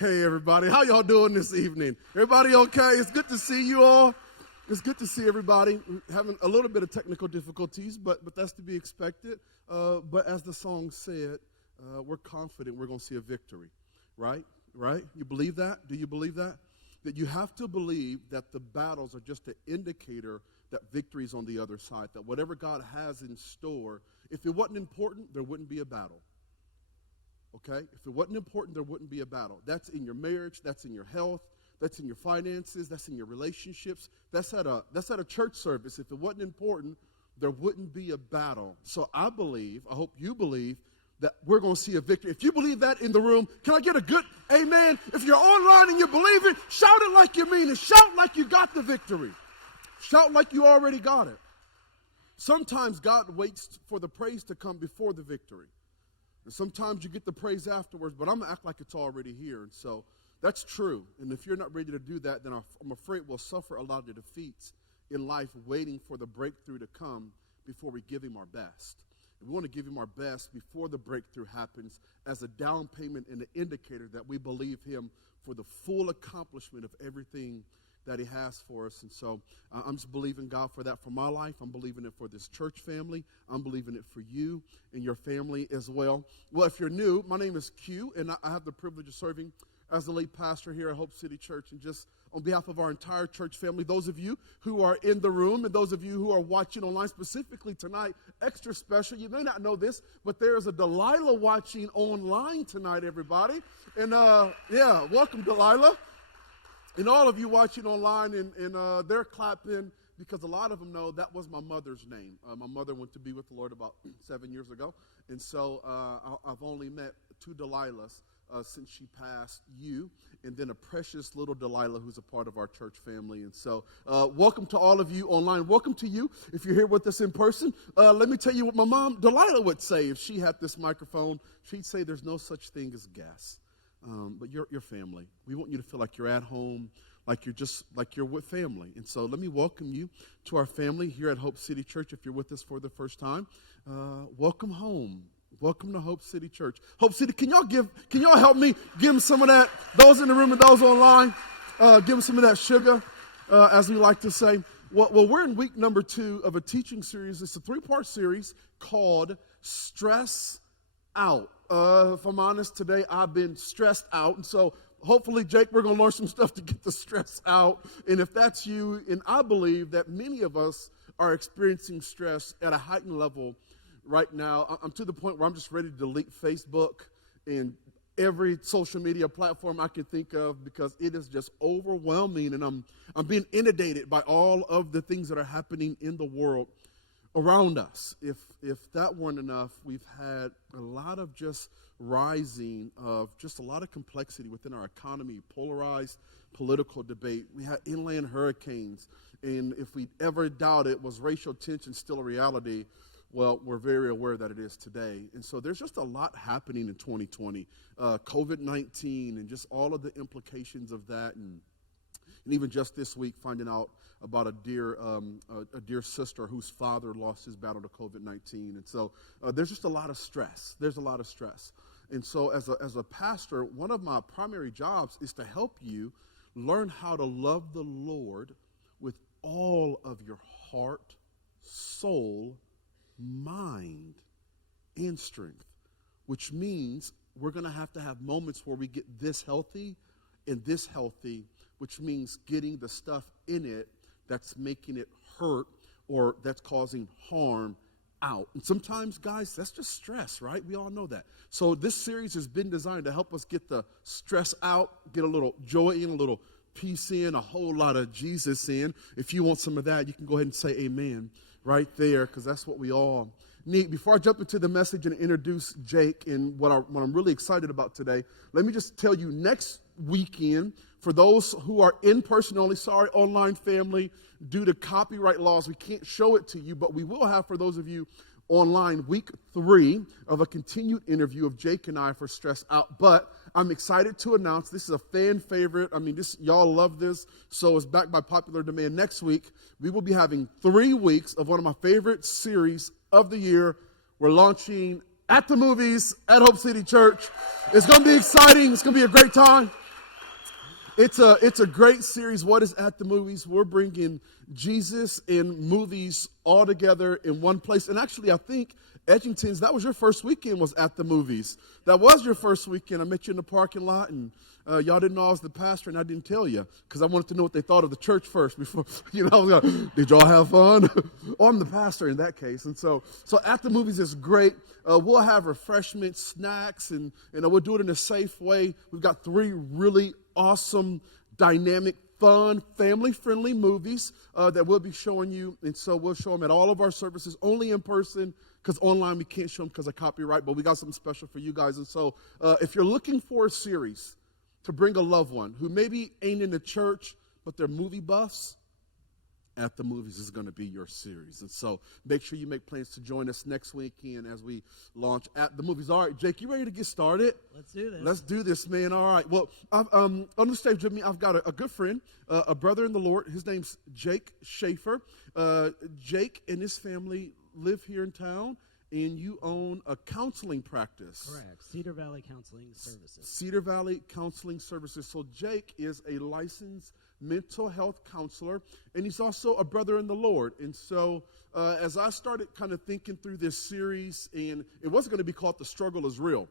Hey, everybody. How y'all doing this evening? Everybody okay? It's good to see you all. It's good to see everybody. We're having a little bit of technical difficulties, but that's to be expected. But as the song said, we're confident we're going to see a victory, right? Right? You believe that? Do you believe that? That you have to believe that the battles are just an indicator that victory is on the other side, that whatever God has in store, if it wasn't important, there wouldn't be a battle. Okay? If it wasn't important, there wouldn't be a battle. That's in your marriage, that's in your health, that's in your finances, that's in your relationships, that's at a church service. If it wasn't important, there wouldn't be a battle. So I believe, I hope you believe, that we're going to see a victory. If you believe that in the room, can I get a good amen? If you're online and you believe it, shout it like you mean it. Shout like you got the victory. Shout like you already got it. Sometimes God waits for the praise to come before the victory. And sometimes you get the praise afterwards, but I'm going to act like it's already here. And so that's true. And if you're not ready to do that, then I'm afraid we'll suffer a lot of defeats in life waiting for the breakthrough to come before we give him our best. And we want to give him our best before the breakthrough happens as a down payment and an indicator that we believe him for the full accomplishment of everything that he has for us. And so I'm just believing God for that for my life. I'm believing it for this church family. I'm believing it for you and your family as well. Well, if you're new, my name is Q, and I have the privilege of serving as the lead pastor here at Hope City Church. And just on behalf of our entire church family, those of you who are in the room and those of you who are watching online, specifically tonight, extra special. You may not know this, but there is a Delilah watching online tonight, everybody. And welcome, Delilah. And all of you watching online, and they're clapping because a lot of them know that was my mother's name. My mother went to be with the Lord about 7 years ago. And so I've only met two Delilahs since she passed, you, and then a precious little Delilah who's a part of our church family. And so welcome to all of you online. Welcome to you if you're here with us in person. Let me tell you what my mom, Delilah, would say if she had this microphone. She'd say there's no such thing as gas. But your family. We want you to feel like you're at home, like you're with family. And so let me welcome you to our family here at Hope City Church. If you're with us for the first time, welcome home. Welcome to Hope City Church. Hope City, can y'all help me give them some of that? Those in the room and those online, give them some of that sugar, as we like to say. Well, we're in week number 2 of a teaching series. It's a 3-part series called Stress Out. If I'm honest, today I've been stressed out. And so hopefully, Jake, we're going to learn some stuff to get the stress out. And if that's you, and I believe that many of us are experiencing stress at a heightened level right now. I'm to the point where I'm just ready to delete Facebook and every social media platform I can think of because it is just overwhelming. And I'm being inundated by all of the things that are happening in the world around us. If that weren't enough, we've had a lot of just rising of just a lot of complexity within our economy, polarized political debate. We had inland hurricanes, and if we ever doubted was racial tension still a reality, well, we're very aware that it is today. And so there's just a lot happening in 2020. COVID-19 and just all of the implications of that, and even just this week finding out about a dear sister whose father lost his battle to COVID-19. And so there's just a lot of stress. There's a lot of stress. And so as a pastor, one of my primary jobs is to help you learn how to love the Lord with all of your heart, soul, mind, and strength, which means we're going to have moments where we get this healthy and this healthy, which means getting the stuff in it that's making it hurt or that's causing harm out. And sometimes, guys, that's just stress, right? We all know that. So this series has been designed to help us get the stress out, get a little joy in, a little peace in, a whole lot of Jesus in. If you want some of that, you can go ahead and say amen right there, because that's what we all need. Before I jump into the message and introduce Jake and what I'm really excited about today, let me just tell you, next weekend, for those who are in person only, sorry, online family, due to copyright laws, we can't show it to you, but we will have, for those of you online, week 3 of a continued interview of Jake and I for Stress Out. But I'm excited to announce this is a fan favorite. I mean, y'all love this, so it's backed by popular demand. Next week, we will be having 3 weeks of one of my favorite series of the year. We're launching at the movies at Hope City Church. It's going to be exciting. It's going to be a great time. It's a great series. What is at the movies? We're bringing Jesus and movies all together in one place. And actually, I think Edgington's, that was your first weekend, was at the movies. That was your first weekend. I met you in the parking lot, and y'all didn't know I was the pastor, and I didn't tell you because I wanted to know what they thought of the church first before, I was like, did y'all have fun? Oh, I'm the pastor in that case. And so at the movies is great. We'll have refreshments, snacks, and we'll do it in a safe way. We've got 3 really awesome, dynamic, fun, family-friendly movies that we'll be showing you. And so we'll show them at all of our services, only in person, because online we can't show them because of copyright, but we got something special for you guys. And so if you're looking for a series to bring a loved one who maybe ain't in the church, but they're movie buffs, At the Movies is going to be your series. And so make sure you make plans to join us next weekend as we launch At the Movies. All right, Jake, you ready to get started? Let's do this. Let's do this, man. All right. Well, on the stage with me, I've got a good friend, a brother in the Lord. His name's Jake Schaefer. Jake and his family live here in town, and you own a counseling practice. Correct. Cedar Valley Counseling Services. Cedar Valley Counseling Services. So Jake is a licensed mental health counselor, and he's also a brother in the Lord. And so as I started kind of thinking through this series, and it wasn't going to be called The Struggle is Real,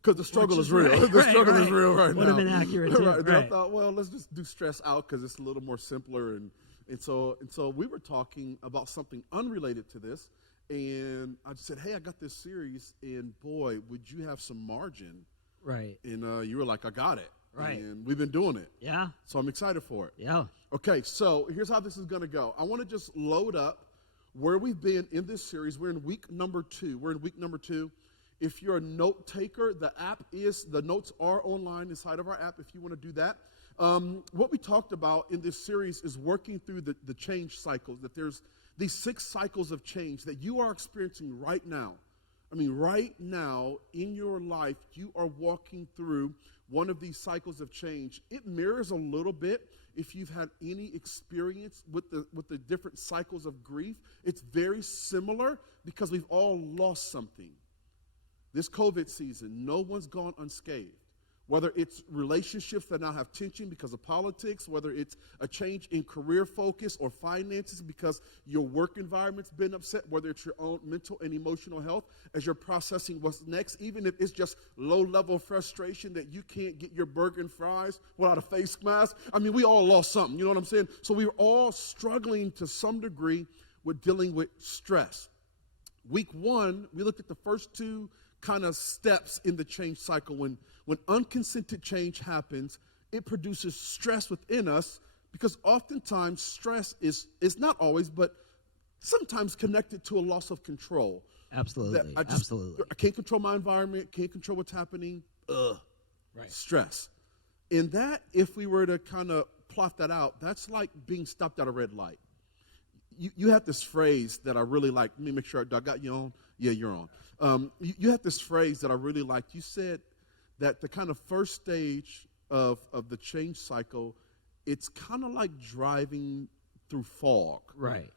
because the struggle is real. Right, the struggle is real right now. Would have been accurate, too. Right. Then I thought, well, let's just do stress out because it's a little more simpler. And so we were talking about something unrelated to this, and I just said, hey, I got this series, and boy, would you have some margin. Right. And you were like, I got it. Right. And we've been doing it. Yeah. So I'm excited for it. Yeah. Okay, so here's how this is going to go. I want to just load up where we've been in this series. We're in week number 2. If you're a note taker, the notes are online inside of our app if you want to do that. What we talked about in this series is working through the change cycles, that there's these 6 cycles of change that you are experiencing right now. I mean, right now in your life, you are walking through one of these cycles of change. It mirrors a little bit if you've had any experience with the different cycles of grief. It's very similar because we've all lost something. This COVID season, no one's gone unscathed. Whether it's relationships that now have tension because of politics, whether it's a change in career focus or finances because your work environment's been upset, whether it's your own mental and emotional health as you're processing what's next, even if it's just low-level frustration that you can't get your burger and fries without a face mask. I mean, we all lost something, you know what I'm saying? So we were all struggling to some degree with dealing with stress. Week 1, we looked at the first 2 kind of steps in the change cycle. When unconsented change happens, it produces stress within us because oftentimes stress is not always, but sometimes connected to a loss of control. Absolutely. I can't control my environment, can't control what's happening. Right. Stress. And that, if we were to kind of plot that out, that's like being stopped at a red light. You have this phrase that I really like. Let me make sure I got you on. Yeah, you're on. You have this phrase that I really like. You said that the kind of first stage of the change cycle, it's kind of like driving through fog. Right.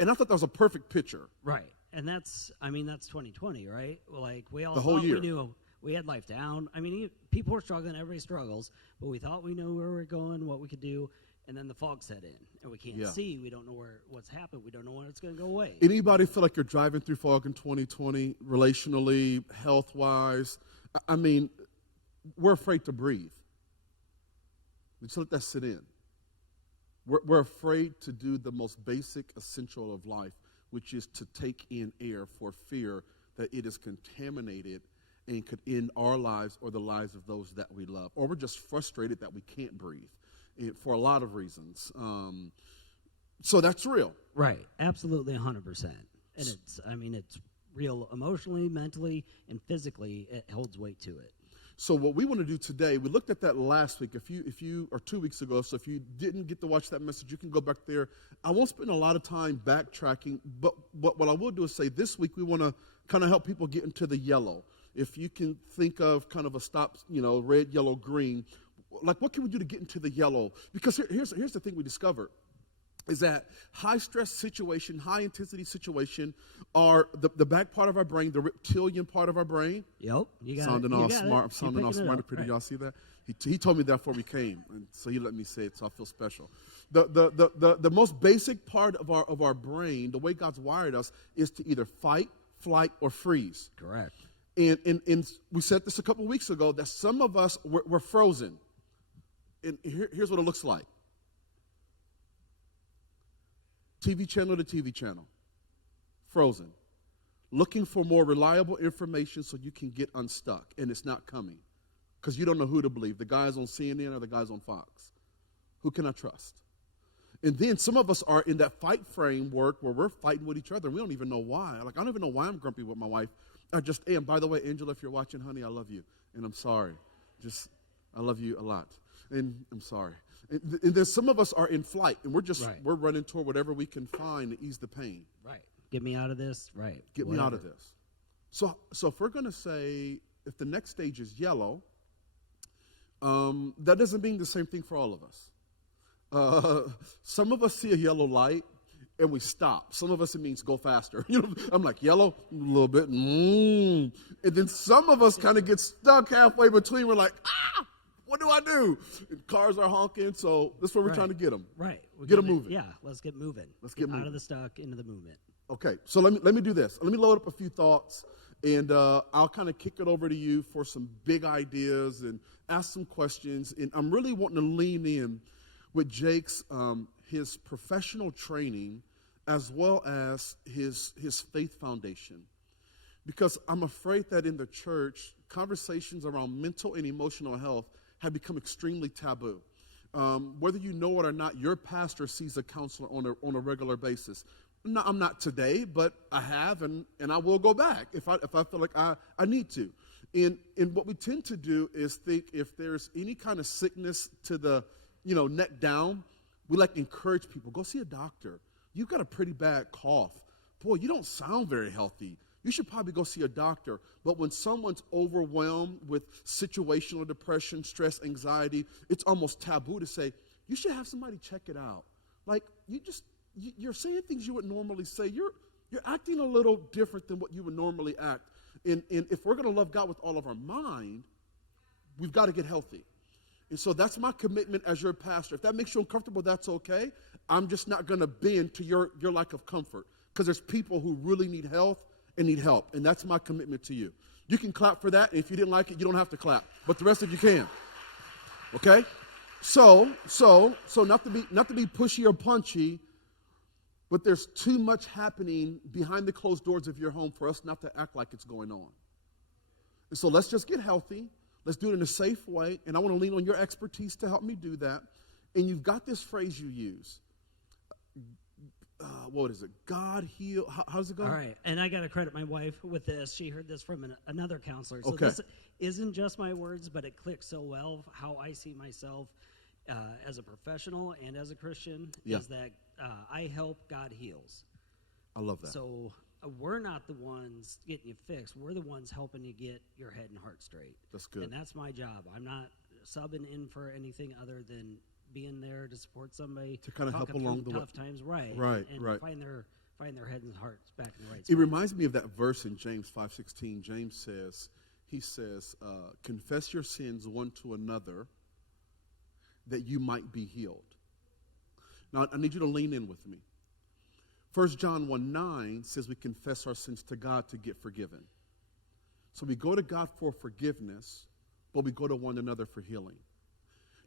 And I thought that was a perfect picture. Right. And that's 2020, right? Like we all the whole year. We knew we had life down. I mean, people were struggling, everybody struggles, but we thought we knew where we were going, what we could do, and then the fog set in, and we can't see. We don't know what's happened. We don't know when it's going to go away. Anybody feel like you're driving through fog in 2020, relationally, health-wise? I mean, we're afraid to breathe. Just let that sit in. We're afraid to do the most basic essential of life, which is to take in air for fear that it is contaminated and could end our lives or the lives of those that we love. Or we're just frustrated that we can't breathe for a lot of reasons. So that's real. Right. Absolutely 100%. And it's real emotionally, mentally, and physically. It holds weight to it. So what we want to do today, we looked at that last week, if you or 2 weeks ago. So if you didn't get to watch that message, you can go back there. I won't spend a lot of time backtracking, but what I will do is say this week we want to kind of help people get into the yellow. If you can think of kind of a stop, red, yellow, green, like what can we do to get into the yellow? Because here's the thing we discovered. is that high stress situation, high intensity situation are the back part of our brain, the reptilian part of our brain. Yep, you got Sounding it. all smart. I'm sounding all smart and pretty. Right. Y'all see that? He told me that before we came, and so he let me say it, so I feel special. The most basic part of our brain, the way God's wired us, is to either fight, flight, or freeze. Correct. And we said this a couple weeks ago, that some of us, we're frozen. And here's what it looks like. TV channel to TV channel. Frozen. Looking for more reliable information so you can get unstuck, and it's not coming. Because you don't know who to believe, the guys on CNN or the guys on Fox. Who can I trust? And then some of us are in that fight framework where we're fighting with each other, and we don't even know why. Like, I don't even know why I'm grumpy with my wife. I just am. By the way, Angela, if you're watching, honey, I love you, and I'm sorry. I love you a lot, and I'm sorry. And then some of us are in flight, and we're running toward whatever we can find to ease the pain. Right. Get me out of this. Right. Get me out of this. So if we're going to say, if the next stage is yellow, that doesn't mean the same thing for all of us. Some of us see a yellow light and we stop. Some of us, it means go faster. I'm like, yellow, a little bit, and then some of us kind of get stuck halfway between. We're like, what do I do? And cars are honking, so that's where we're trying to get them. Right. Get them moving. Yeah, let's get moving. Let's get moving. Out of the stuck, into the movement. Okay, so let me do this. Let me load up a few thoughts, and I'll kind of kick it over to you for some big ideas and ask some questions. And I'm really wanting to lean in with Jake's his professional training as well as his faith foundation, because I'm afraid that in the church, conversations around mental and emotional health have become extremely taboo. Whether you know it or not, your pastor sees a counselor on a regular basis. No, I'm not today, but I have, and I will go back if I feel like I need to. And what we tend to do is think if there's any kind of sickness to the neck down, we like encourage people, go see a doctor. You've got a pretty bad cough. Boy, you don't sound very healthy. You should probably go see a doctor. But when someone's overwhelmed with situational depression, stress, anxiety, it's almost taboo to say, you should have somebody check it out. Like, you're saying things you would normally say. You're acting a little different than what you would normally act. And if we're going to love God with all of our mind, we've got to get healthy. And so that's my commitment as your pastor. If that makes you uncomfortable, that's okay. I'm just not going to bend to your lack of comfort, because there's people who really need health and need help, and that's my commitment to you. You can clap for that, and if you didn't like it, you don't have to clap, but the rest of you can. Okay? So not to be pushy or punchy, but there's too much happening behind the closed doors of your home for us not to act like it's going on. And so let's just get healthy. Let's do it in a safe way, and I want to lean on your expertise to help me do that. And you've got this phrase you use. What is it? God heal. How does it go? All right, and I got to credit my wife with this. She heard this from another counselor. So okay. This isn't just my words, but it clicks so well how I see myself as a professional and as a Christian, is that I help, God heals. I love that. So we're not the ones getting you fixed. We're the ones helping you get your head and heart straight. That's good. And that's my job. I'm not subbing in for anything other than being there to support somebody, to kind of help along the way. Tough times, right? And find their heads and hearts back in the right spot. It reminds me of that verse in James 5:16. James says, confess your sins one to another that you might be healed. Now, I need you to lean in with me. 1 John 1:9 says we confess our sins to God to get forgiven. So we go to God for forgiveness, but we go to one another for healing.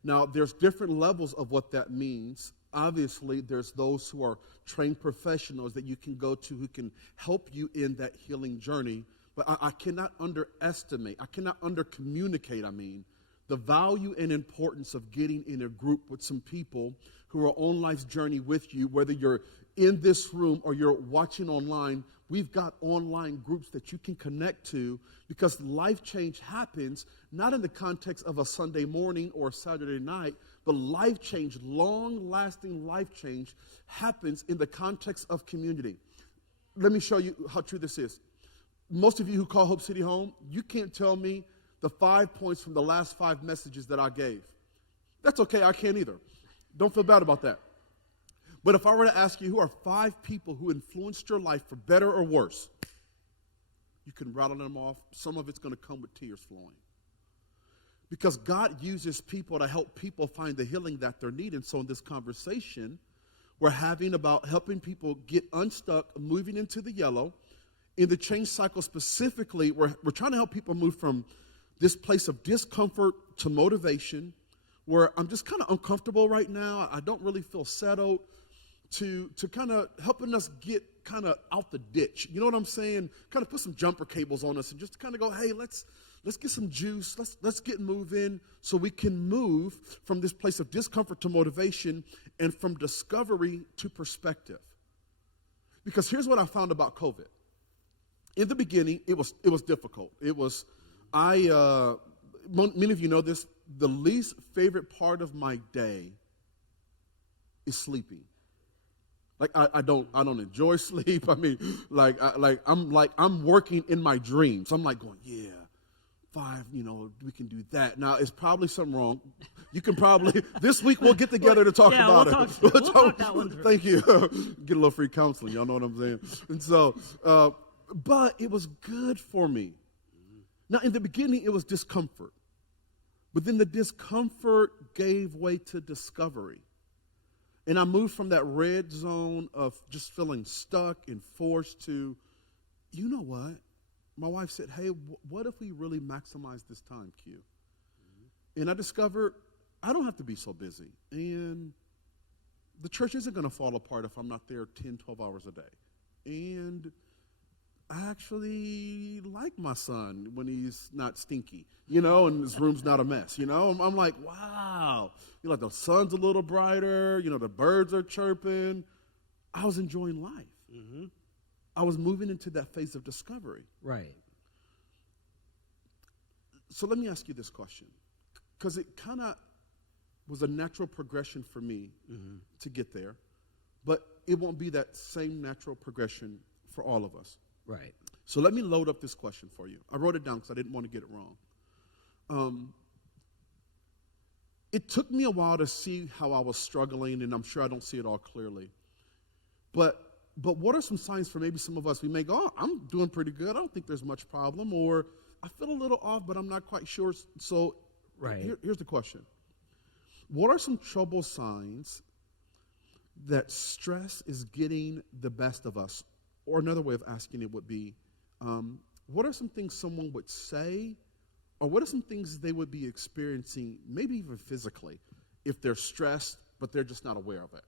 Now, there's different levels of what that means. Obviously, there's those who are trained professionals that you can go to who can help you in that healing journey. But I cannot underestimate, I cannot undercommunicate, the value and importance of getting in a group with some people who are on life's journey with you, whether you're in this room or you're watching online. We've got online groups that you can connect to, because life change happens not in the context of a Sunday morning or a Saturday night, but life change, long-lasting life change happens in the context of community. Let me show you how true this is. Most of you who call Hope City home, you can't tell me the 5 points from the last 5 messages that I gave. That's okay, I can't either. Don't feel bad about that. But if I were to ask you, who are 5 people who influenced your life for better or worse, you can rattle them off. Some of it's going to come with tears flowing. Because God uses people to help people find the healing that they're needing. So in this conversation, we're having about helping people get unstuck, moving into the yellow. In the change cycle specifically, we're trying to help people move from this place of discomfort to motivation, where I'm just kind of uncomfortable right now. I don't really feel settled, to kind of helping us get kind of out the ditch. You know what I'm saying? Kind of put some jumper cables on us and just kind of go, hey, let's get some juice. Let's get moving so we can move from this place of discomfort to motivation and from discovery to perspective. Because here's what I found about COVID. In the beginning, it was difficult. Many of you know this, the least favorite part of my day is sleeping. Like I don't enjoy sleep. I mean, I'm working in my dreams. I'm like going, yeah, 5, we can do that. Now it's probably something wrong. You can probably this week we'll get together to talk about it. We'll talk that one through. Thank you. Get a little free counseling. Y'all know what I'm saying. And so, but it was good for me. Now in the beginning it was discomfort, but then the discomfort gave way to discovery. And I moved from that red zone of just feeling stuck and forced to, you know what? My wife said, hey, what if we really maximize this time, Q? Mm-hmm. And I discovered I don't have to be so busy. And the church isn't going to fall apart if I'm not there 10, 12 hours a day. And I actually like my son when he's not stinky, and his room's not a mess, I'm like, wow, the sun's a little brighter, the birds are chirping. I was enjoying life. Mm-hmm. I was moving into that phase of discovery. Right. So let me ask you this question, because it kind of was a natural progression for me to get there, but it won't be that same natural progression for all of us. Right. So let me load up this question for you. I wrote it down because I didn't want to get it wrong. It took me a while to see how I was struggling, and I'm sure I don't see it all clearly. But what are some signs for maybe some of us? We may go, I'm doing pretty good. I don't think there's much problem. Or I feel a little off, but I'm not quite sure. So here's the question. What are some trouble signs that stress is getting the best of us? Or another way of asking it would be, what are some things someone would say, or what are some things they would be experiencing, maybe even physically, if they're stressed, but they're just not aware of it?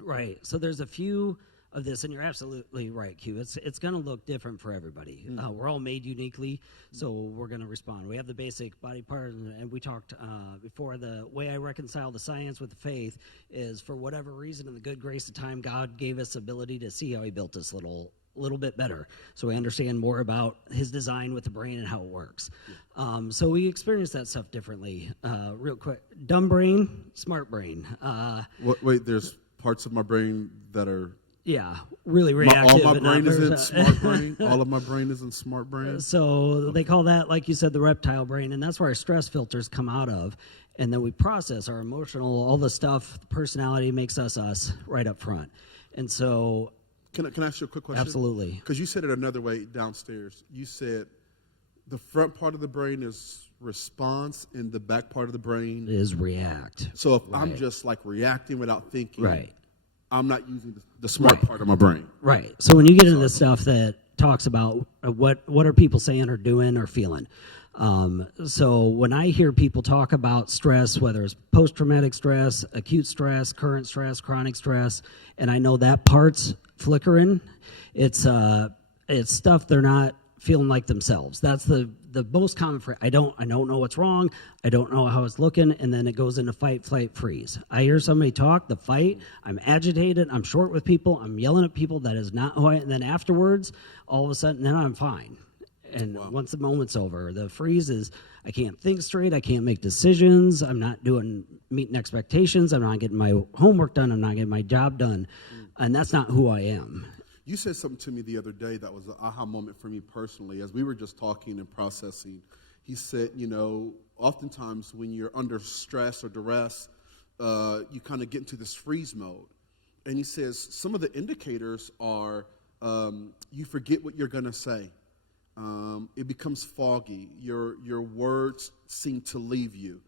Right. So there's a few of this, and you're absolutely right, Q. It's going to look different for everybody. We're all made uniquely, so we're going to respond. We have the basic body part, and we talked before, the way I reconcile the science with the faith is, for whatever reason, in the good grace of time, God gave us ability to see how he built us a little bit better, so we understand more about his design with the brain and how it works. So we experience that stuff differently. Real quick, dumb brain, smart brain. Wait, there's parts of my brain that are... Yeah, really reactive. All my brain isn't smart brain. All of my brain isn't smart brain. So they call that, like you said, the reptile brain, and that's where our stress filters come out of. And then we process our emotional, all the stuff, the personality makes us right up front. And so... Can I ask you a quick question? Absolutely. Because you said it another way downstairs. You said the front part of the brain is response and the back part of the brain is react. So if I'm just like reacting without thinking... Right. I'm not using the smart part of my brain. Right. So when you get into the stuff that talks about what are people saying or doing or feeling. So when I hear people talk about stress, whether it's post-traumatic stress, acute stress, current stress, chronic stress, and I know that part's flickering, it's stuff they're not feeling like themselves. That's the most common phrase. I don't know what's wrong. I don't know how it's looking, and then it goes into fight, flight, freeze. I hear somebody talk, the fight, I'm agitated, I'm short with people, I'm yelling at people, that is not who I am. And then afterwards, all of a sudden, then I'm fine. And once the moment's over, the freeze is, I can't think straight, I can't make decisions, I'm not meeting expectations, I'm not getting my homework done, I'm not getting my job done, and that's not who I am. You said something to me the other day that was an aha moment for me personally. As we were just talking and processing, he said, oftentimes when you're under stress or duress, you kind of get into this freeze mode. And he says some of the indicators are you forget what you're going to say. It becomes foggy. Your words seem to leave you.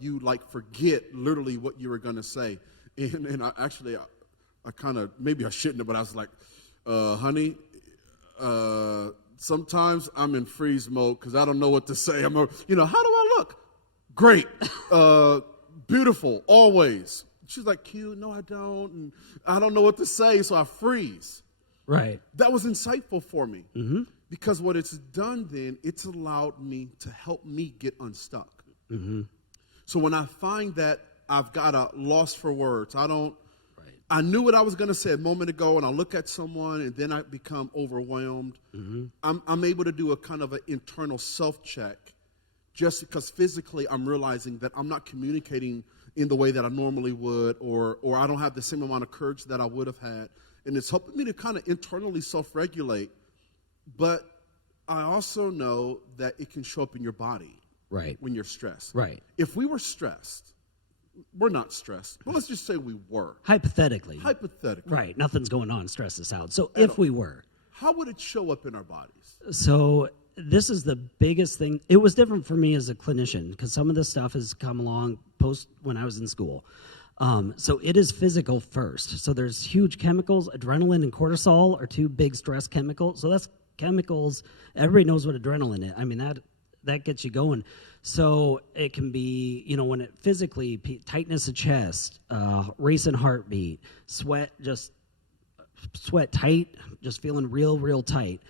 You forget literally what you were going to say. And I kind of, maybe I shouldn't have, but I was like, honey, sometimes I'm in freeze mode because I don't know what to say. How do I look? Great. Beautiful, always. She's like, cute, no, I don't. And I don't know what to say, so I freeze. Right. That was insightful for me. Mm-hmm. Because what it's done then, it's allowed me to help me get unstuck. Mm-hmm. So when I find that I've got a loss for words, I knew what I was going to say a moment ago, and I look at someone, and then I become overwhelmed. Mm-hmm. I'm able to do a kind of an internal self-check just because physically I'm realizing that I'm not communicating in the way that I normally would, or I don't have the same amount of courage that I would have had. And it's helping me to kind of internally self-regulate. But I also know that it can show up in your body when you're stressed. Right. If we were stressed, we're not stressed, but let's just say we were. Hypothetically. Right. Nothing's going on. Stress us out. So if we were. How would it show up in our bodies? So this is the biggest thing. It was different for me as a clinician because some of this stuff has come along post when I was in school. So it is physical first. So there's huge chemicals. Adrenaline and cortisol are two big stress chemicals. So that's chemicals. Everybody knows what adrenaline is. I mean, that gets you going. So it can be, when it physically, tightness of chest, racing heartbeat, sweat tight, just feeling real tight.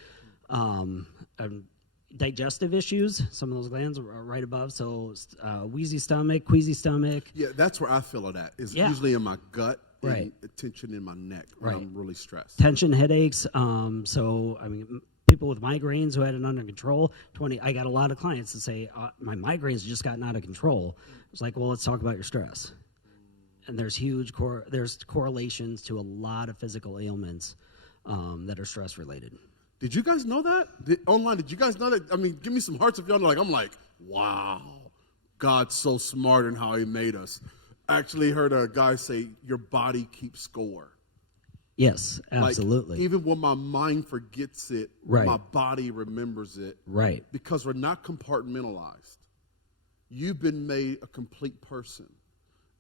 Digestive issues, some of those glands are right above. So wheezy stomach, queasy stomach. Yeah, that's where I feel it at. It's usually in my gut and tension in my neck when I'm really stressed. Tension, headaches. People with migraines who had it under control. I got a lot of clients that say, my migraines just gotten out of control. It's like, well, let's talk about your stress. And there's huge correlations to a lot of physical ailments that are stress related. Did you guys know that? Did you guys know that? I mean, give me some hearts if y'all know. I'm like, wow, God's so smart in how he made us. I actually heard a guy say, your body keeps score. Yes, absolutely. Even when my mind forgets it, my body remembers it. Right. Because we're not compartmentalized. You've been made a complete person.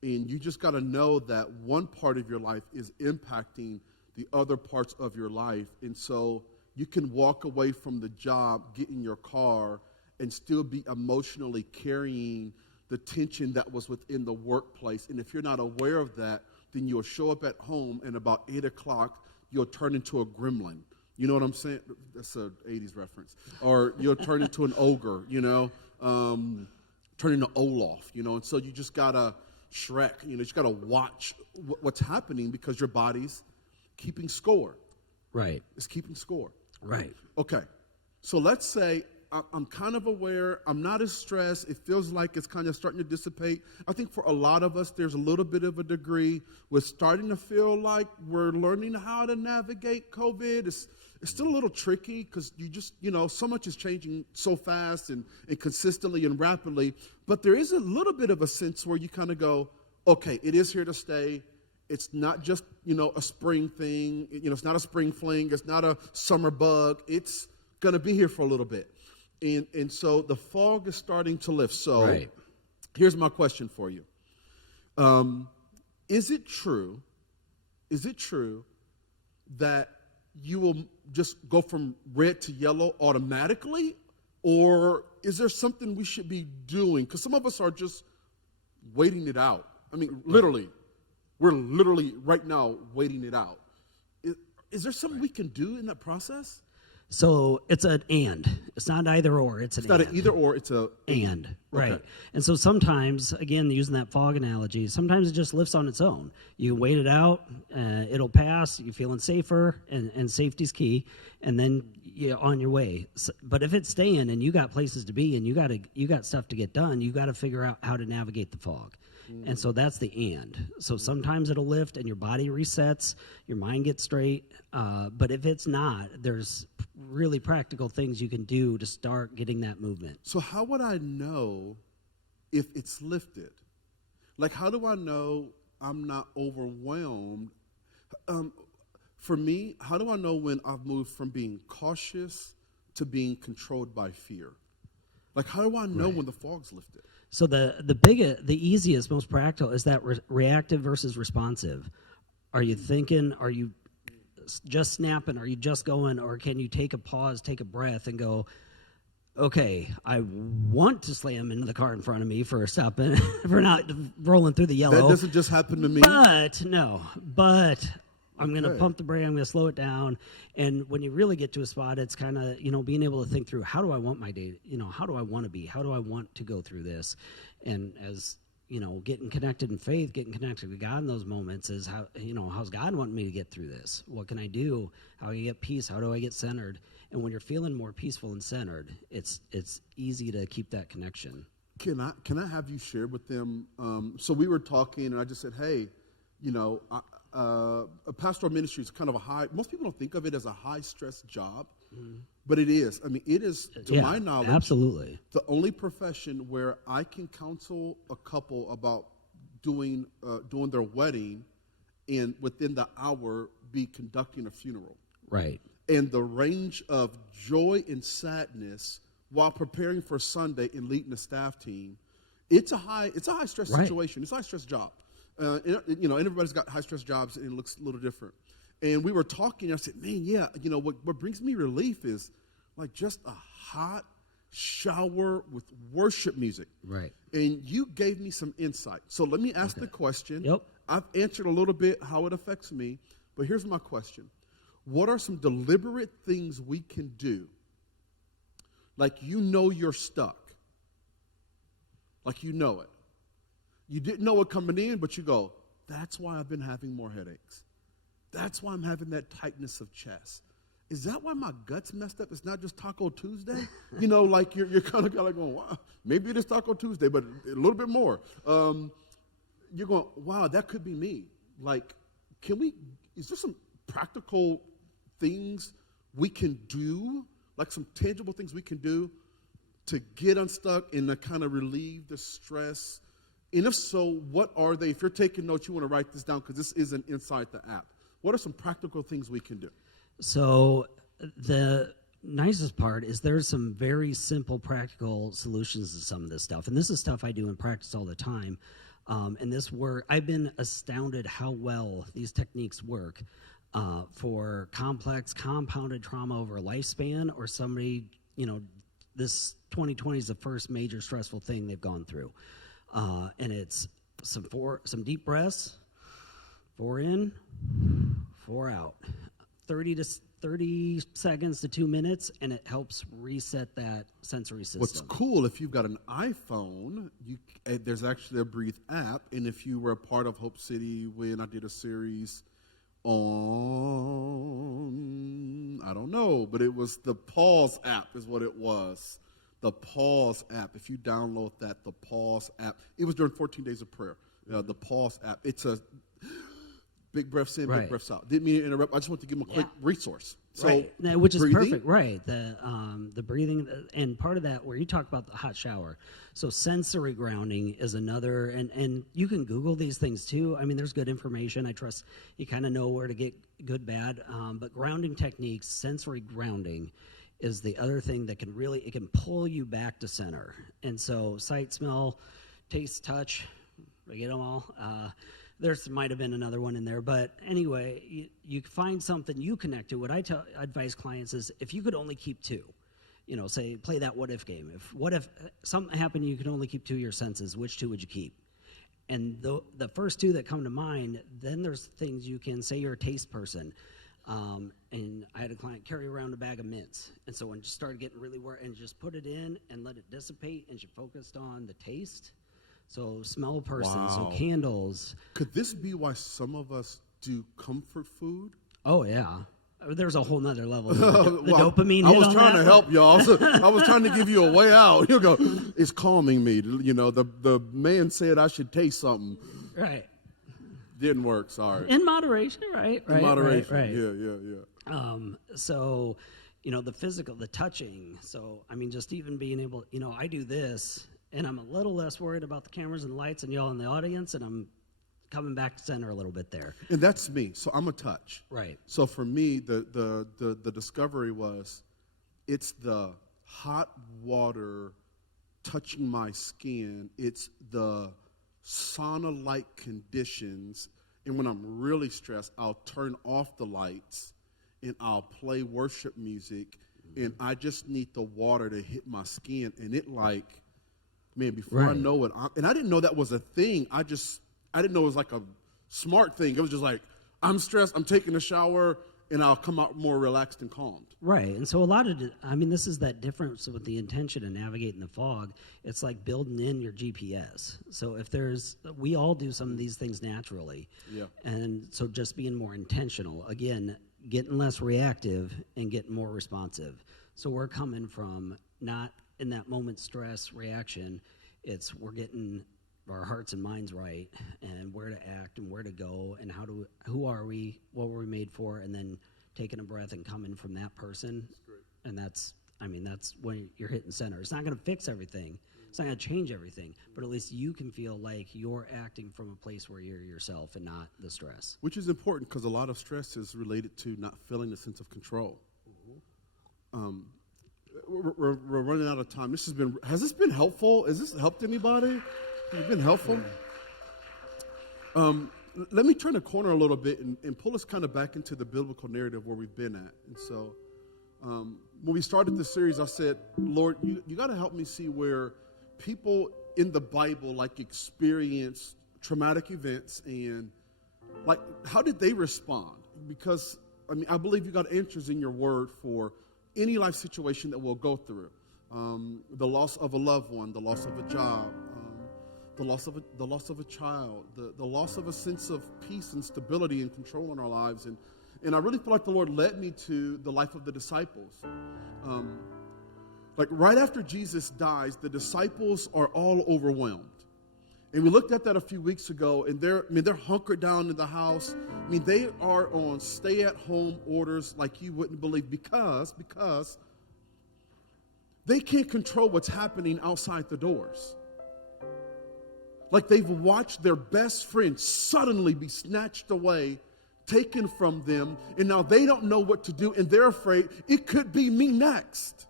And you just got to know that one part of your life is impacting the other parts of your life. And so you can walk away from the job, get in your car, and still be emotionally carrying the tension that was within the workplace. And if you're not aware of that, then you'll show up at home and about 8 o'clock, you'll turn into a gremlin. You know what I'm saying? That's an 80s reference. Or you'll turn into an ogre, turn into Olaf, and so you just got to Shrek, you just got to watch what's happening because your body's keeping score. Right. It's keeping score. Right. Okay. So let's say I'm kind of aware. I'm not as stressed. It feels like it's kind of starting to dissipate. I think for a lot of us, there's a little bit of a degree. We're starting to feel like we're learning how to navigate COVID. It's still a little tricky because you just, so much is changing so fast and consistently and rapidly. But there is a little bit of a sense where you kind of go, okay, it is here to stay. It's not just, a spring thing. It's not a spring fling. It's not a summer bug. It's going to be here for a little bit. And so the fog is starting to lift. So here's my question for you. Is it true that you will just go from red to yellow automatically? Or is there something we should be doing? Because some of us are just waiting it out. I mean, literally, we're literally right now waiting it out. Is there something we can do in that process? So it's an and. It's not either or. It's not an either or. It's a and. Right. Okay. And so sometimes, again, using that fog analogy, sometimes it just lifts on its own. You wait it out. It'll pass. You're feeling safer, and safety's key. And then you're on your way. So, but if it's staying and you got places to be and you got stuff to get done, you got to figure out how to navigate the fog. And so that's the and. So sometimes it'll lift and your body resets, your mind gets straight. But if it's not, there's really practical things you can do to start getting that movement. So how would I know if it's lifted? Like, how do I know I'm not overwhelmed For me, how do I know when I've moved from being cautious to being controlled by fear? Like, how do I know when the fog's lifted? So the easiest, most practical is that reactive versus responsive. Are you thinking? Are you just snapping? Are you just going? Or can you take a pause, take a breath, and go, okay, I want to slam into the car in front of me for stopping, for not rolling through the yellow. That doesn't just happen to me. But I'm going to pump the brake. I'm going to slow it down. And when you really get to a spot, it's kind of, being able to think through, how do I want my day? How do I want to be? How do I want to go through this? And as, getting connected in faith, getting connected with God in those moments is how, how's God wanting me to get through this? What can I do? How do I get peace? How do I get centered? And when you're feeling more peaceful and centered, it's easy to keep that connection. Can I have you share with them? So we were talking, and I just said, hey, a pastoral ministry is kind of most people don't think of it as a high-stress job, but it is. I mean, it is, to my knowledge, absolutely the only profession where I can counsel a couple about doing their wedding and within the hour be conducting a funeral. Right. And the range of joy and sadness while preparing for Sunday and leading the staff team, it's a high stress situation. It's a high stress job. And everybody's got high stress jobs, and it looks a little different. And we were talking. I said, man, yeah, what brings me relief is like just a hot shower with worship music. Right. And you gave me some insight. So let me ask the question. Yep. I've answered a little bit how it affects me, but here's my question. What are some deliberate things we can do? Like you're stuck. Like you know it. You didn't know it coming in, but you go, that's why I've been having more headaches. That's why I'm having that tightness of chest. Is that why my gut's messed up? It's not just Taco Tuesday? Like you're kind of going, wow, maybe it is Taco Tuesday, but a little bit more. You're going, wow, that could be me. Like, is there some practical things we can do, like some tangible things we can do to get unstuck and to kind of relieve the stress? And if so, what are they? If you're taking notes, you want to write this down because this isn't inside the app. What are some practical things we can do? So the nicest part is there's some very simple practical solutions to some of this stuff. And this is stuff I do in practice all the time. And this work, I've been astounded how well these techniques work for complex, compounded trauma over a lifespan, or somebody, this 2020 is the first major stressful thing they've gone through. And it's some deep breaths, 4 in, 4 out, 30 seconds to 2 minutes, and it helps reset that sensory system. What's cool, if you've got an iPhone, there's actually a Breathe app, and if you were a part of Hope City when I did a series on, I don't know, but it was the Pause app is what it was. The Pause app. If you download that, the Pause app. It was during 14 days of prayer. The Pause app. It's a big breaths in, big breaths out. Didn't mean to interrupt. I just want to give them a quick resource. So, which is breathing. perfect. Right. The breathing, and part of that where you talk about the hot shower. So sensory grounding is another, and you can Google these things too. I mean, there's good information. I trust you kind of know where to get good, bad. But grounding techniques, sensory grounding, is the other thing that can really, it can pull you back to center. And so sight, smell, taste, touch, I get them all. There might have been another one in there, but anyway, you find something you connect to. What I advise clients is, if you could only keep 2, say play that what if game. What if something happened, you could only keep 2 of your senses, which 2 would you keep? And the first 2 that come to mind, then there's things you can say. You're a taste person. And I had a client carry around a bag of mints. And so when she started getting really worried, and just put it in and let it dissipate, and she focused on the taste. So smell person, so candles. Could this be why some of us do comfort food? Oh, yeah. There's a whole nother level. The dopamine I hit was on trying that. to help y'all. I was trying to give you a way out. You go, it's calming me. The man said I should taste something. Right. Didn't work, sorry. In moderation, right? In moderation, right. Yeah. So, the physical, the touching. So, I mean, just even being able, I do this, and I'm a little less worried about the cameras and lights and y'all in the audience, and I'm coming back to center a little bit there. And that's me. So I'm a touch. Right. So for me, the discovery was, it's the hot water touching my skin. It's the sauna-like conditions. And when I'm really stressed, I'll turn off the lights and I'll play worship music. And I just need the water to hit my skin. And it man, before I know it, and I didn't know that was a thing. I didn't know it was like a smart thing. It was just like, I'm stressed, I'm taking a shower, and I'll come out more relaxed and calmed. Right. And so this is that difference with the intention of navigating the fog. It's like building in your GPS. So we all do some of these things naturally. Yeah. And so just being more intentional, again, getting less reactive and getting more responsive. So we're coming from not in that moment stress reaction. We're getting our hearts and minds right, and where to act and where to go, and who are we, what were we made for, and then taking a breath and coming from that person. That's great. And that's when you're hitting center. It's not going to fix everything. It's not going to change everything, but at least you can feel like you're acting from a place where you're yourself and not the stress. Which is important because a lot of stress is related to not feeling a sense of control. Mm-hmm. We're running out of time. Has this been helpful? Has this helped anybody? Has it been helpful? Let me turn the corner a little bit and pull us kind of back into the biblical narrative where we've been at. And so when we started this series, I said, Lord, you got to help me see where people in the Bible experience traumatic events, and how did they respond? Because I believe you got answers in your word for any life situation that we'll go through. The loss of a loved one, the loss of a job, the loss of a child, the loss of a sense of peace and stability and control in our lives. And I really feel like the Lord led me to the life of the disciples. Right after Jesus dies, the disciples are all overwhelmed. And we looked at that a few weeks ago, and they're hunkered down in the house. They are on stay-at-home orders like you wouldn't believe because they can't control what's happening outside the doors. They've watched their best friend suddenly be snatched away, taken from them, and now they don't know what to do, and they're afraid it could be me next.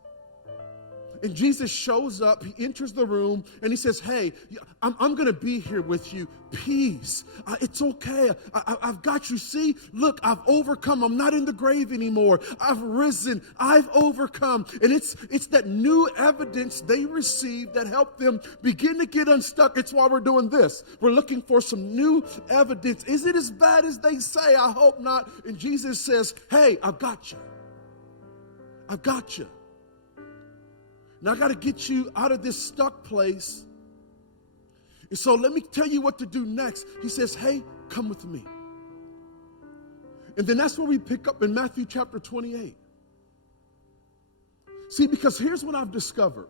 And Jesus shows up, he enters the room, and he says, hey, I'm going to be here with you. Peace. It's okay. I've got you. See, look, I've overcome. I'm not in the grave anymore. I've risen. I've overcome. And it's that new evidence they received that helped them begin to get unstuck. It's why we're doing this. We're looking for some new evidence. Is it as bad as they say? I hope not. And Jesus says, hey, I've got you. I've got you. Now I got to get you out of this stuck place. And so let me tell you what to do next. He says, hey, come with me. And then that's where we pick up in Matthew chapter 28. See, because here's what I've discovered,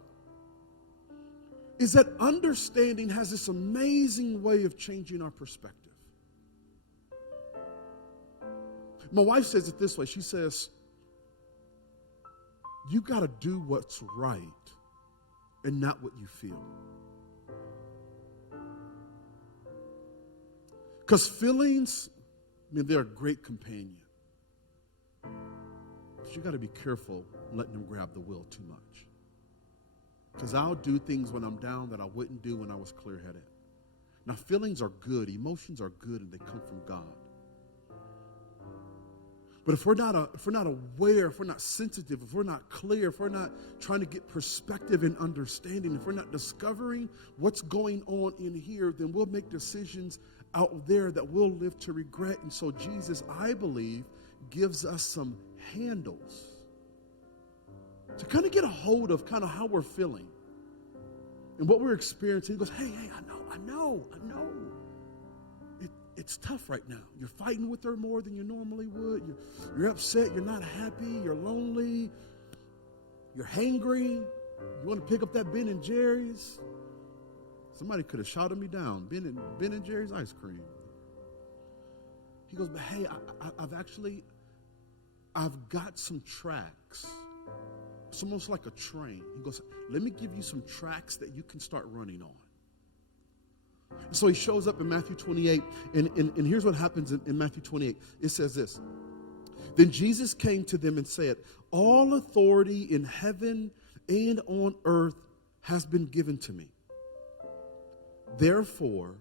is that understanding has this amazing way of changing our perspective. My wife says it this way. She says, you got to do what's right and not what you feel. Because feelings, they're a great companion. But you got to be careful letting them grab the wheel too much. Because I'll do things when I'm down that I wouldn't do when I was clear-headed. Now, feelings are good. Emotions are good, and they come from God. But if we're not aware, if we're not sensitive, if we're not clear, if we're not trying to get perspective and understanding, if we're not discovering what's going on in here, then we'll make decisions out there that we'll live to regret. And so Jesus, I believe, gives us some handles to kind of get a hold of kind of how we're feeling and what we're experiencing. He goes, hey, I know. It's tough right now. You're fighting with her more than you normally would. You're upset. You're not happy. You're lonely. You're hangry. You want to pick up that Ben and Jerry's. Somebody could have shouted me down. Ben and Jerry's ice cream. He goes, but hey, I've got some tracks. It's almost like a train. He goes, let me give you some tracks that you can start running on. So he shows up in Matthew 28, and here's what happens in Matthew 28. It says this. Then Jesus came to them and said, all authority in heaven and on earth has been given to me. Therefore,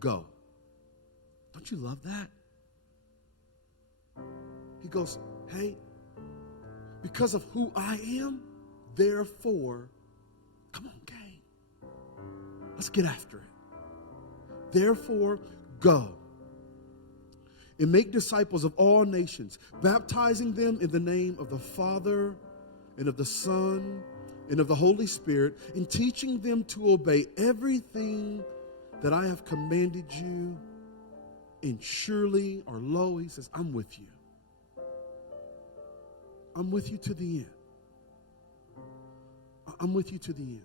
go. Don't you love that? He goes, hey, because of who I am, therefore, come on, gang. Let's get after it. Therefore, go and make disciples of all nations, baptizing them in the name of the Father and of the Son and of the Holy Spirit, and teaching them to obey everything that I have commanded you. And surely, or lo, he says, I'm with you. I'm with you to the end. I'm with you to the end.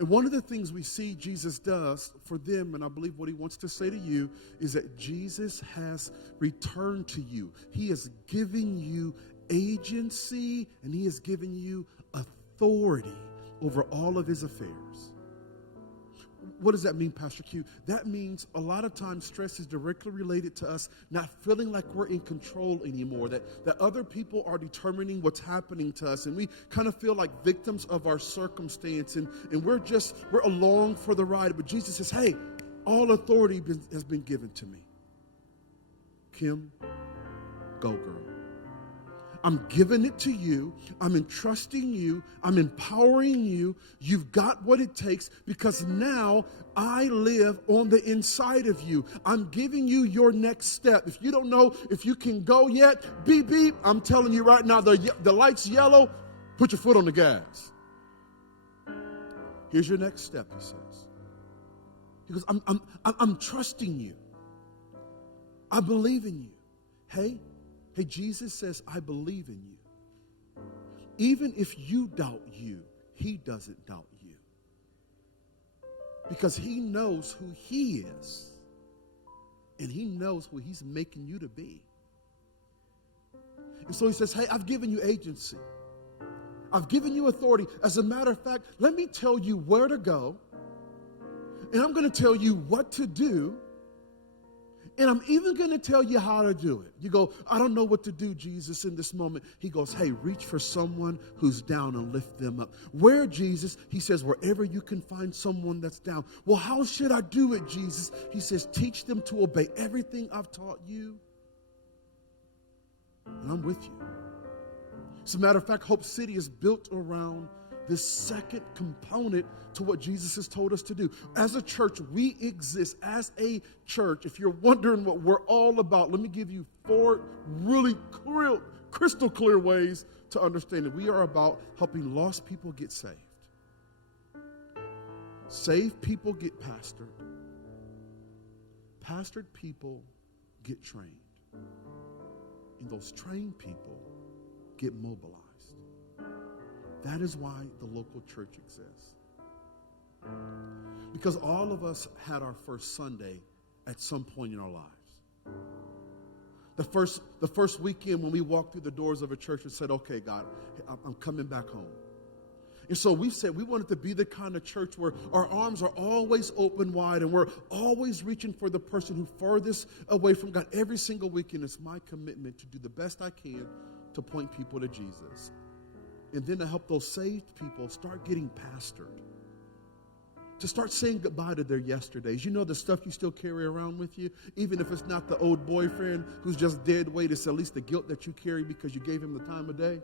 And one of the things we see Jesus does for them, and I believe what he wants to say to you, is that Jesus has returned to you. He is giving you agency, and he is giving you authority over all of his affairs. What does that mean, Pastor Q? That means a lot of times stress is directly related to us not feeling like we're in control anymore, that other people are determining what's happening to us, and we kind of feel like victims of our circumstance, and we're along for the ride. But Jesus says, hey, all authority has been given to me. Kim, go, girl. I'm giving it to you. I'm entrusting you. I'm empowering you. You've got what it takes because now I live on the inside of you. I'm giving you your next step. If you don't know if you can go yet, beep, beep. I'm telling you right now, the light's yellow. Put your foot on the gas. Here's your next step, he says. He goes, I'm trusting you. I believe in you. Hey, Jesus says, I believe in you. Even if you doubt you, he doesn't doubt you. Because he knows who he is. And he knows who he's making you to be. And so he says, hey, I've given you agency. I've given you authority. As a matter of fact, let me tell you where to go. And I'm going to tell you what to do. And I'm even going to tell you how to do it. You go, I don't know what to do, Jesus, in this moment. He goes, hey, reach for someone who's down and lift them up. Where, Jesus? He says, wherever you can find someone that's down. Well, how should I do it, Jesus? He says, teach them to obey everything I've taught you. And I'm with you. As a matter of fact, Hope City is built around this second component to what Jesus has told us to do. As a church, we exist as a church. If you're wondering what we're all about, let me give you 4 really crystal clear ways to understand it. We are about helping lost people get saved. Saved people get pastored. Pastored people get trained. And those trained people get mobilized. That is why the local church exists. Because all of us had our first Sunday at some point in our lives. The first weekend when we walked through the doors of a church and said, okay, God, I'm coming back home. And so we said we wanted to be the kind of church where our arms are always open wide and we're always reaching for the person who furthest away from God. Every single weekend, it's my commitment to do the best I can to point people to Jesus. And then to help those saved people start getting pastored. To start saying goodbye to their yesterdays. You know the stuff you still carry around with you? Even if it's not the old boyfriend who's just dead weight, it's at least the guilt that you carry because you gave him the time of day.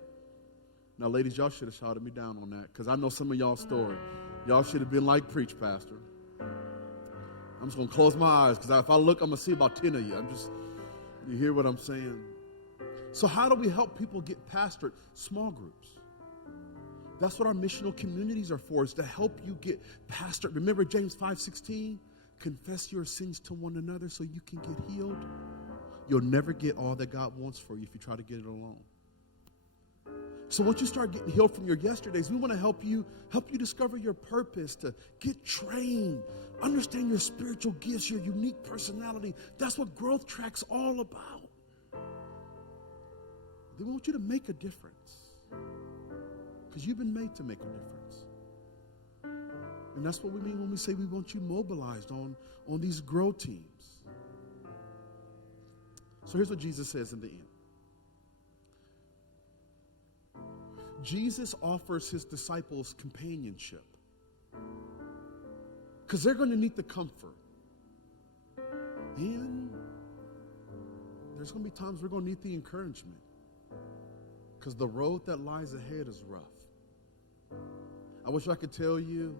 Now, ladies, y'all should have shouted me down on that because I know some of y'all's story. Y'all should have been like, preach, Pastor. I'm just going to close my eyes because if I look, I'm going to see about 10 of you. You hear what I'm saying? So how do we help people get pastored? Small groups. That's what our missional communities are for, is to help you get pastored. Remember James 5:16? Confess your sins to one another so you can get healed. You'll never get all that God wants for you if you try to get it alone. So once you start getting healed from your yesterdays, we want to help you discover your purpose, to get trained, understand your spiritual gifts, your unique personality. That's what Growth Track's all about. They want you to make a difference because you've been made to make a difference. And that's what we mean when we say we want you mobilized on these grow teams. So here's what Jesus says in the end. Jesus offers his disciples companionship because they're going to need the comfort. And there's going to be times we're going to need the encouragement because the road that lies ahead is rough. I wish I could tell you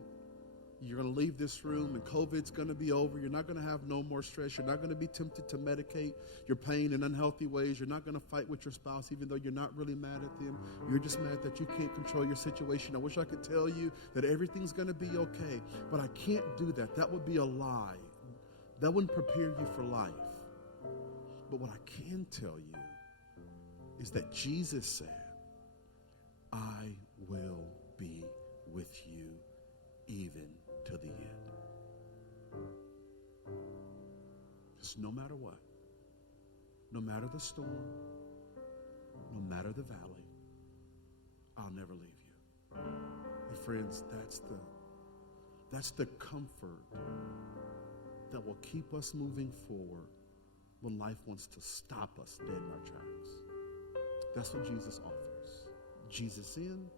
you're going to leave this room and COVID's going to be over. You're not going to have no more stress. You're not going to be tempted to medicate your pain in unhealthy ways. You're not going to fight with your spouse even though you're not really mad at them. You're just mad that you can't control your situation. I wish I could tell you that everything's going to be okay, but I can't do that. That would be a lie. That wouldn't prepare you for life. But what I can tell you is that Jesus said, I will be with you even to the end. Because no matter what, no matter the storm, no matter the valley, I'll never leave you. And friends, that's the comfort that will keep us moving forward when life wants to stop us dead in our tracks. That's what Jesus offers. Jesus in,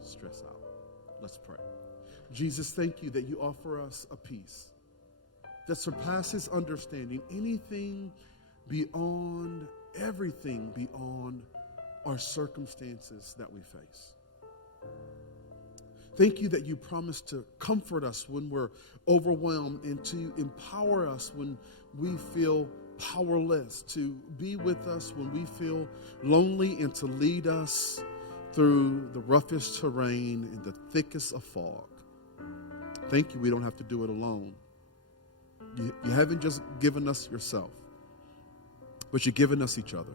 stress out. Let's pray. Jesus, thank you that you offer us a peace that surpasses understanding, anything beyond, everything beyond our circumstances that we face. Thank you that you promise to comfort us when we're overwhelmed and to empower us when we feel powerless, to be with us when we feel lonely, and to lead us through the roughest terrain and the thickest of fog. Thank you we don't have to do it alone. You haven't just given us yourself, but you've given us each other.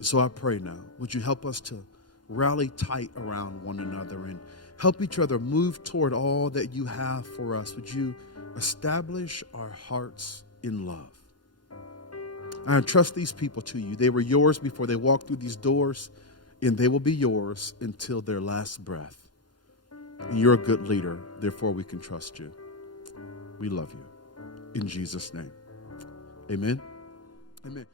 So I pray now, would you help us to rally tight around one another and help each other move toward all that you have for us. Would you establish our hearts in love? I entrust these people to you. They were yours before they walked through these doors, and they will be yours until their last breath. And you're a good leader, therefore we can trust you. We love you. In Jesus' name, amen. Amen.